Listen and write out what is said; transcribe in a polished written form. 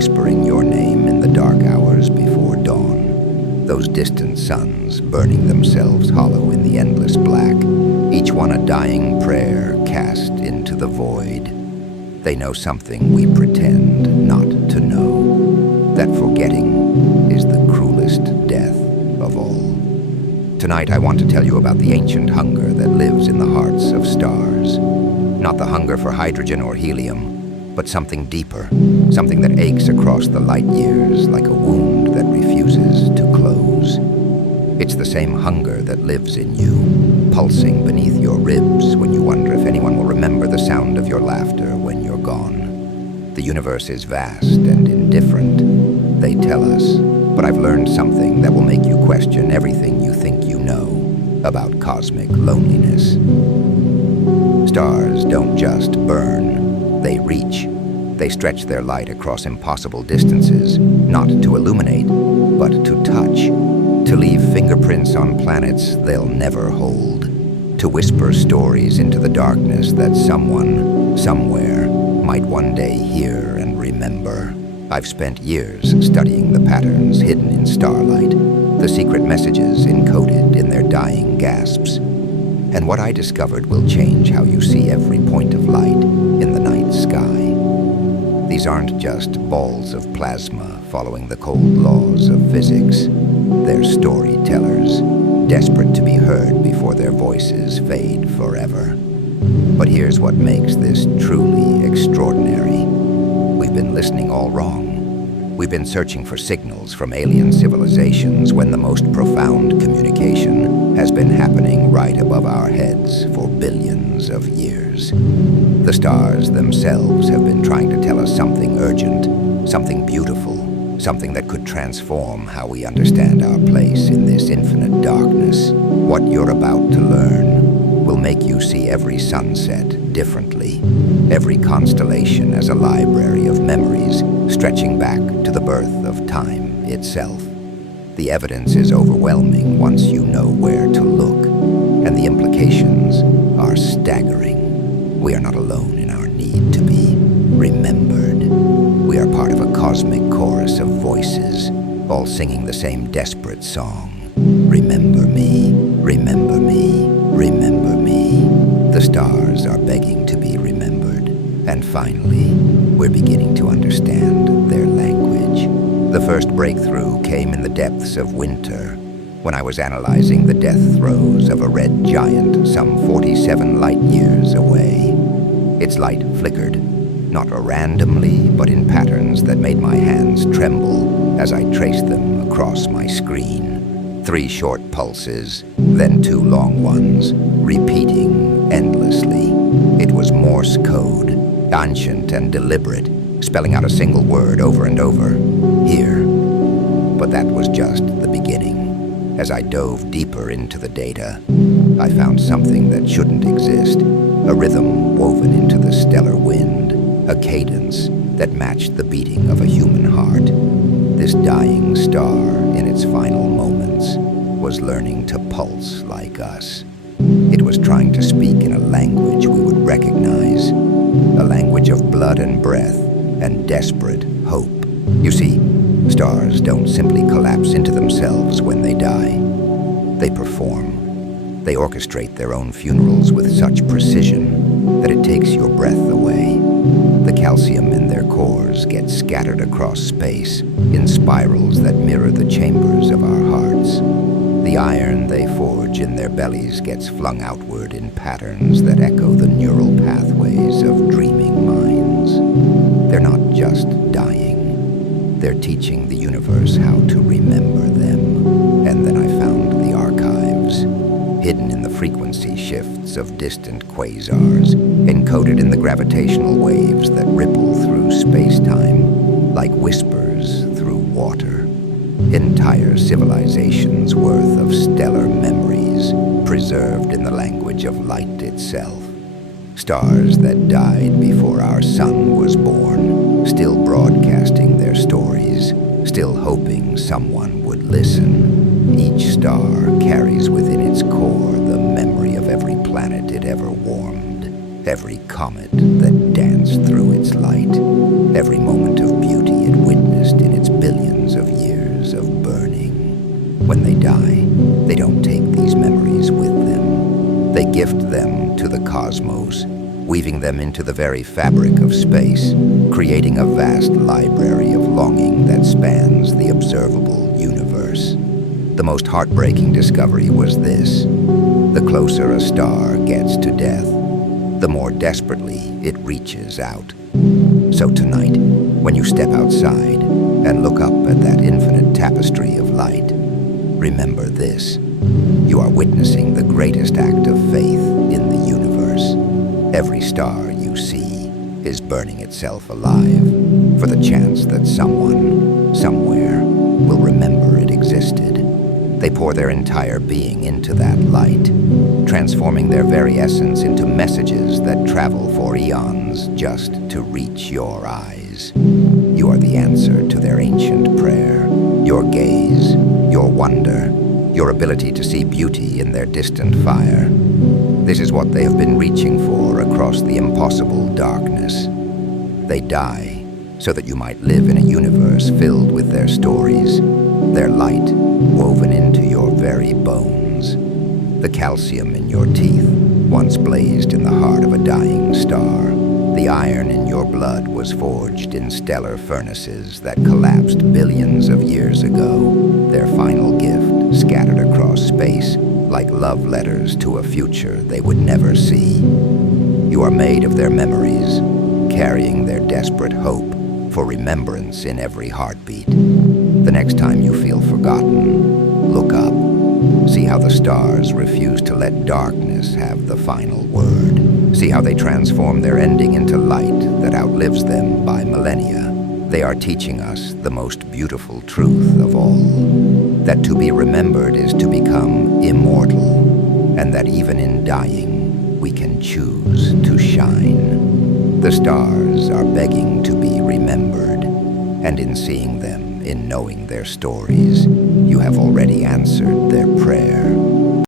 whispering your name in the dark hours before dawn. Those distant suns burning themselves hollow in the endless black, each one a dying prayer cast into the void. They know something we pretend not to know, that forgetting is the cruelest death of all. Tonight I want to tell you about the ancient hunger that lives in the hearts of stars. Not the hunger for hydrogen or helium, but something deeper, something that aches across the light years like a wound that refuses to close. It's the same hunger that lives in you, pulsing beneath your ribs when you wonder if anyone will remember the sound of your laughter when you're gone. The universe is vast and indifferent, they tell us, but I've learned something that will make you question everything you think you know about cosmic loneliness. Stars don't just burn, they reach. They stretch their light across impossible distances, not to illuminate, but to touch, to leave fingerprints on planets they'll never hold, to whisper stories into the darkness that someone, somewhere, might one day hear and remember. I've spent years studying the patterns hidden in starlight, the secret messages encoded in their dying gasps. And what I discovered will change how you see every point of light in the night sky. These aren't just balls of plasma following the cold laws of physics. They're storytellers, desperate to be heard before their voices fade forever. But here's what makes this truly extraordinary. We've been listening all wrong. We've been searching for signals from alien civilizations when the most profound communication has been happening right above our heads for billions of years. The stars themselves have been trying to tell us something urgent, something beautiful, something that could transform how we understand our place in this infinite darkness. What you're about to learn will make you see every sunset differently, every constellation as a library of memories stretching back to the birth of time itself. The evidence is overwhelming once you know where to look, and the implications are staggering. We are not alone in our need to be remembered. We are part of a cosmic chorus of voices, all singing the same desperate song. Remember me, remember me, remember me. The stars are begging to be remembered, and finally, we're beginning to understand their language. The first breakthrough came in the depths of winter, when I was analyzing the death throes of a red giant some 47 light years away. Its light flickered, not randomly, but in patterns that made my hands tremble as I traced them across my screen. 3 short pulses, then 2 long ones, repeating endlessly. It was Morse code, ancient and deliberate, spelling out a single word over and over, here. But that was just the beginning. As I dove deeper into the data, I found something that shouldn't exist, a rhythm woven into the stellar wind, a cadence that matched the beating of a human heart. This dying star, in its final moments, was learning to pulse like us. It was trying to speak in a language we would recognize, a language of blood and breath and desperate hope. You see, stars don't simply collapse into themselves when they die. They perform. They orchestrate their own funerals with such precision that it takes your breath away. The calcium in their cores gets scattered across space in spirals that mirror the chambers of our hearts. The iron they forge in their bellies gets flung outward in patterns that echo the neural pathways of dreaming minds. They're not just dying. They're teaching the universe how to remember them. And then I found the archives, hidden in the frequency shifts of distant quasars, encoded in the gravitational waves that ripple through space-time, like whispers through water. Entire civilizations' worth of stellar memories, preserved in the language of light itself. Stars that died before our sun was born, still broadcasting their stories, still hoping someone would listen. Each star carries within its core the memory of every planet it ever warmed, every comet that danced through its light, every moment of beauty it witnessed. gift them to the cosmos, weaving them into the very fabric of space, creating a vast library of longing that spans the observable universe. The most heartbreaking discovery was this: the closer a star gets to death, the more desperately it reaches out. So tonight, when you step outside and look up at that infinite tapestry of light, remember this: you are witnessing the greatest act of faith in the universe. Every star you see is burning itself alive for the chance that someone, somewhere, will remember it existed. They pour their entire being into that light, transforming their very essence into messages that travel for eons just to reach your eyes. You are the answer to their ancient prayer. Your gaze, your wonder, your ability to see beauty in their distant fire. This is what they have been reaching for across the impossible darkness. They die so that you might live in a universe filled with their stories, their light woven into your very bones. The calcium in your teeth once blazed in the heart of a dying star. The iron in your blood was forged in stellar furnaces that collapsed billions of years ago, their final gift scattered across space like love letters to a future they would never see. You are made of their memories, carrying their desperate hope for remembrance in every heartbeat. The next time you feel forgotten, look up. See how the stars refuse to let darkness have the final word. See how they transform their ending into light that outlives them by millennia. They are teaching us the most beautiful truth of all, that to be remembered is to become immortal, and that even in dying, we can choose to shine. The stars are begging to be remembered, and in seeing them, in knowing their stories, you have already answered their prayer.